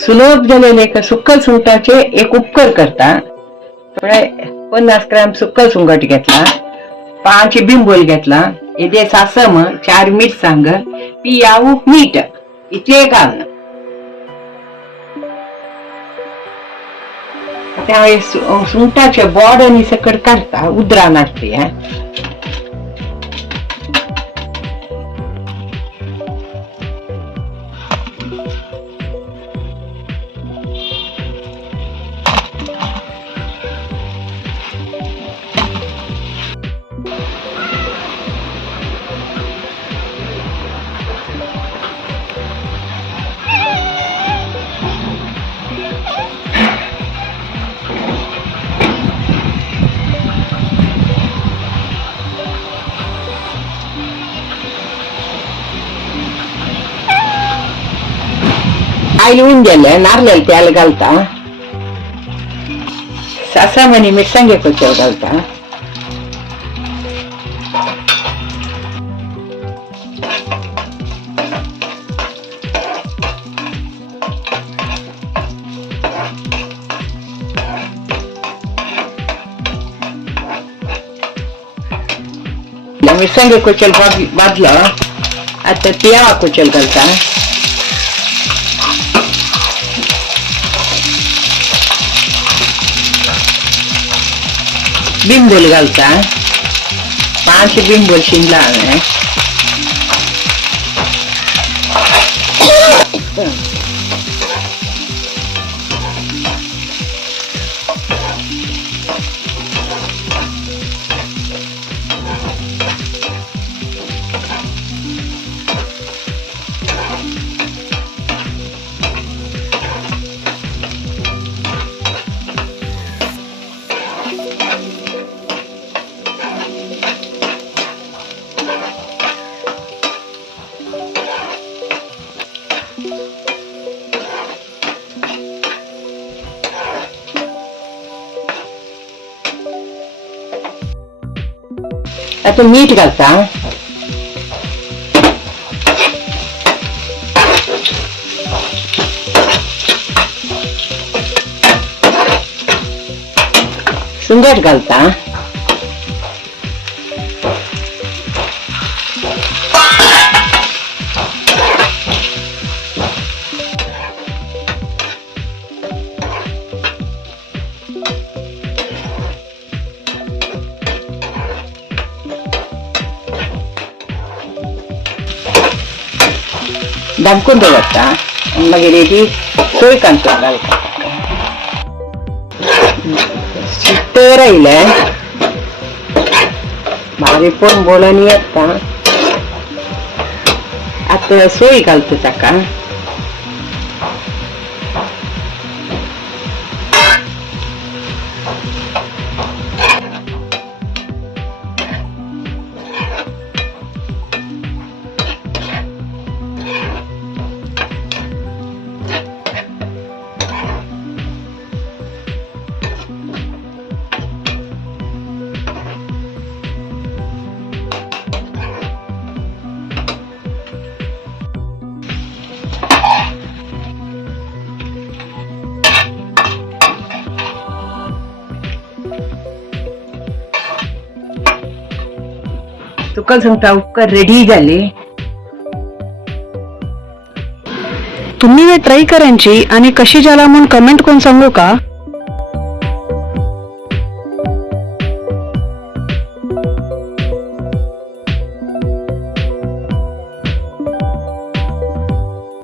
सुलभ झालेले सुक्कल सुंगटाचे एक उपकर करता. 50 ग्रॅम सुक्कल सुंगट घेतला, 5 बिंबोल घेतला, इथे सासम 4 मिरसांग, पियाऊ मीठ इतले घालणं. त्यावेळेस सुंगटाचे बॉड आणि सकट काढता उद्रा नाचते. आईल होऊन गेलं नारळ तेल घालता, सासम आणि मिरसांगे कोचव घालता, मिरसांगे कोचल भाजलं. आता पियावा कोचल घालता, बिंबोल घालता, 5 बिंबोल शिमला आता मीठ घालता, सुंगट घालता, दमकून दवरता. मागीर रेडी सोय कांतो घालता. शिट्टे राहिले भारी पण बोलानी येता. आता सोय घालतो ताका. सुक्कल सुंगटा उपकर रेडी झाले. तुम्ही हे ट्राय करायची आणि कशी झाला म्हणून कमेंट करून सांगू का.